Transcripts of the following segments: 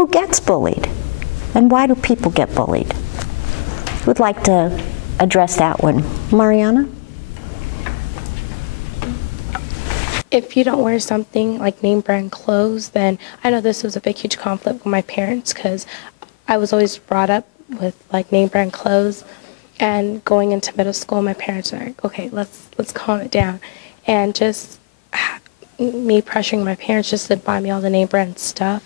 who gets bullied? And why do people get bullied? Who'd like to address that one? Mariana? If you don't wear something like name brand clothes, then I know this was a big, huge conflict with my parents because I was always brought up with like name brand clothes. And going into middle school, my parents were like, okay, let's calm it down. And just me pressuring my parents just to buy me all the name brand stuff,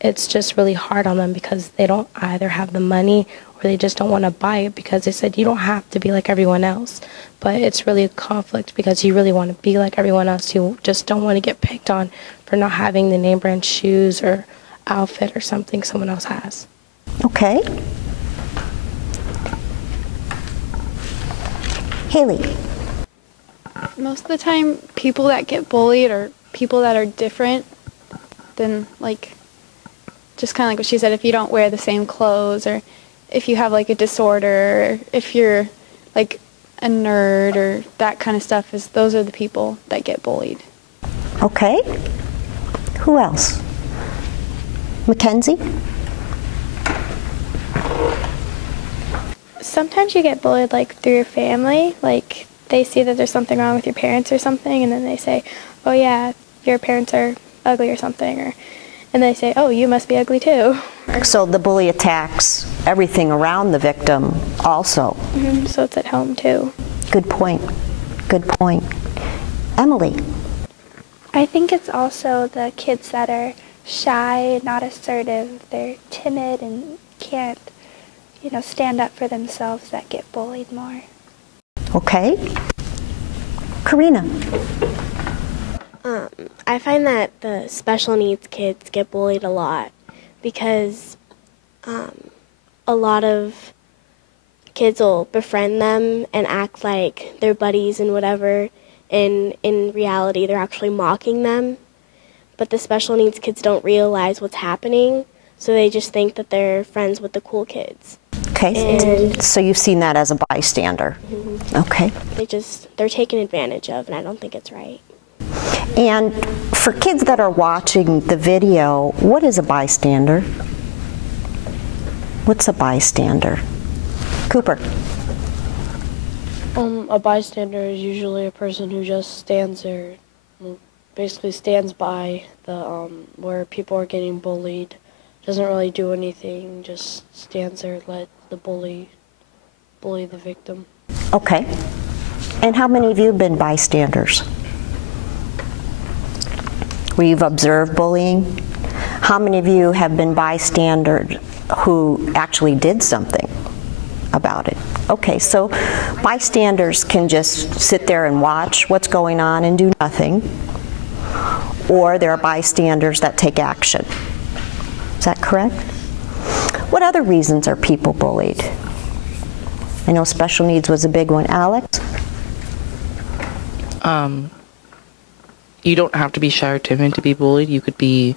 it's just really hard on them because they don't either have the money or they just don't want to buy it because they said you don't have to be like everyone else. But it's really a conflict because you really want to be like everyone else. You just don't want to get picked on for not having the name brand shoes or outfit or something someone else has. Okay. Haley. Most of the time, people that get bullied are people that are different than, like, just kind of like what she said, if you don't wear the same clothes, or if you have, like, a disorder, or if you're, like, a nerd, or that kind of stuff, those are the people that get bullied. Okay. Who else? Mackenzie? Sometimes you get bullied like through your family, like they see that there's something wrong with your parents or something, and then they say, oh yeah, your parents are ugly or something, and they say, oh, you must be ugly too. So the bully attacks everything around the victim also. Mm-hmm. So it's at home too. Good point. Good point. Emily. I think it's also the kids that are shy, not assertive, they're timid and can't, stand up for themselves that get bullied more. Okay. Karina. I find that the special needs kids get bullied a lot because a lot of kids will befriend them and act like they're buddies and whatever, and in reality they're actually mocking them. But the special needs kids don't realize what's happening, so they just think that they're friends with the cool kids. Okay, and so you've seen that as a bystander. Mm-hmm. Okay. They're taken advantage of, and I don't think it's right. And for kids that are watching the video, what is a bystander? What's a bystander? Cooper. A bystander is usually a person who just stands there, basically stands by the where people are getting bullied, doesn't really do anything, just stands there, let the bully the victim. Okay. And how many of you have been bystanders? Where you've observed bullying? How many of you have been bystanders who actually did something about it? Okay, so bystanders can just sit there and watch what's going on and do nothing, or there are bystanders that take action. Is that correct? What other reasons are people bullied? I know special needs was a big one. Alex? You don't have to be shy or timid to be bullied. You could be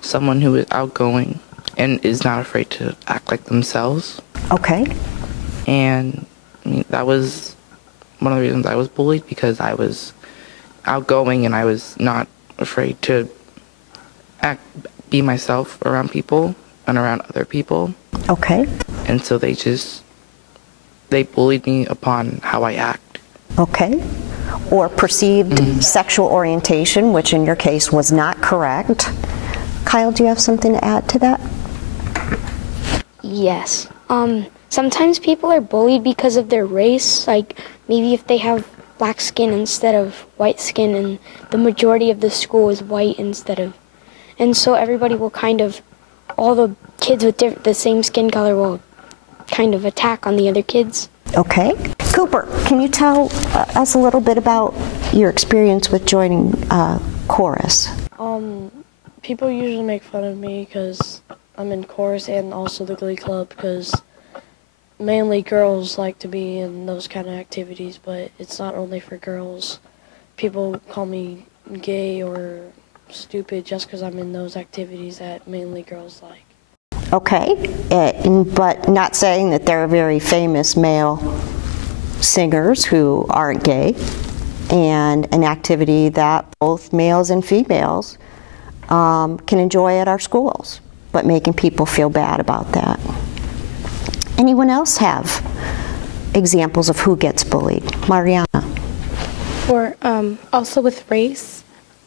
someone who is outgoing and is not afraid to act like themselves. Okay. And I mean, that was one of the reasons I was bullied, because I was outgoing and I was not afraid to be myself around people and around other people. Okay. And so they bullied me upon how I act. Okay. Or perceived sexual orientation, which in your case was not correct. Kyle, do you have something to add to that? Yes. Sometimes people are bullied because of their race, like maybe if they have black skin instead of white skin, and the majority of the school is white and so everybody will all the kids with the same skin color will kind of attack on the other kids. Okay. Cooper, can you tell us a little bit about your experience with joining chorus? People usually make fun of me because I'm in chorus and also the Glee Club, because mainly girls like to be in those kind of activities, but it's not only for girls. People call me gay or stupid just because I'm in those activities that mainly girls like. Okay, but not saying that there are very famous male singers who aren't gay, and an activity that both males and females can enjoy at our schools. but making people feel bad about that. Anyone else have examples of who gets bullied? Mariana. Or also with race,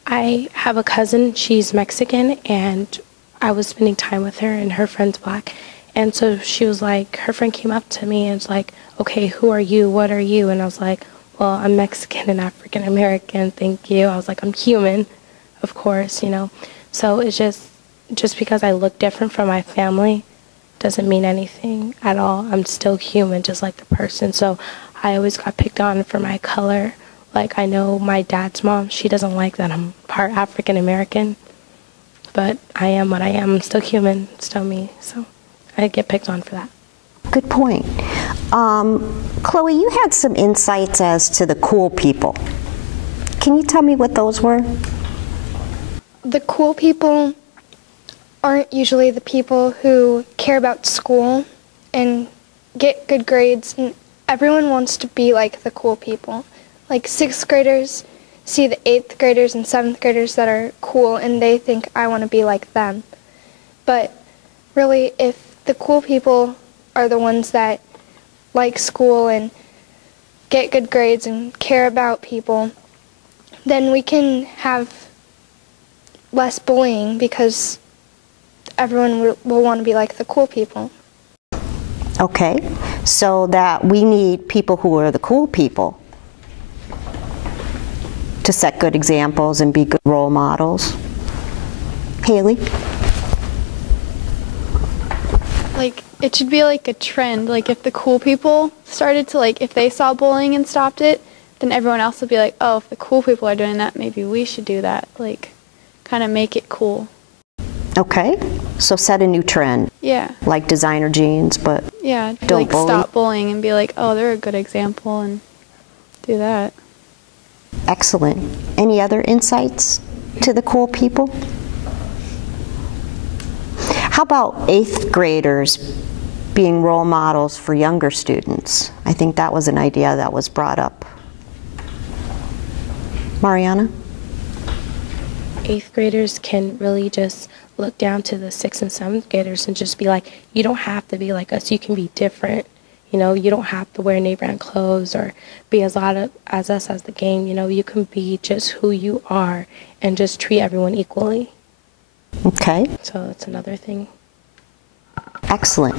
I have a cousin, she's Mexican, and I was spending time with her, and her friend's black. And so she was like, her friend came up to me and was like, okay, who are you? What are you? And I was like, well, I'm Mexican and African American, thank you. I was like, I'm human, of course, you know. So it's just because I look different from my family doesn't mean anything at all. I'm still human, just like the person. So I always got picked on for my color. Like, I know my dad's mom, she doesn't like that I'm part African American, but I am what I am. I'm still human, still me. So I get picked on for that. Good point. Chloe, you had some insights as to the cool people. Can you tell me what those were? The cool people aren't usually the people who care about school and get good grades. And everyone wants to be like the cool people. Like 6th graders see the 8th graders and 7th graders that are cool, and they think, I want to be like them. But really, if the cool people are the ones that like school and get good grades and care about people, then we can have less bullying because everyone will want to be like the cool people. Okay, so that we need people who are the cool people to set good examples and be good role models. Haley? Like, it should be like a trend. Like, if the cool people started to, like, if they saw bullying and stopped it, then everyone else would be like, oh, if the cool people are doing that, maybe we should do that. Like, kind of make it cool. Okay, so set a new trend. Yeah. Like designer jeans, but Yeah, don't like bully. stop bullying and be like, oh, they're a good example, and do that. Excellent. Any other insights to the cool people? How about 8th graders being role models for younger students? I think that was an idea that was brought up. Mariana? 8th graders can really just look down to the 6th and 7th graders and just be like, you don't have to be like us, you can be different. You know, you don't have to wear name brand clothes or be as loud as us as the game. You know, you can be just who you are and just treat everyone equally. Okay. So that's another thing. Excellent.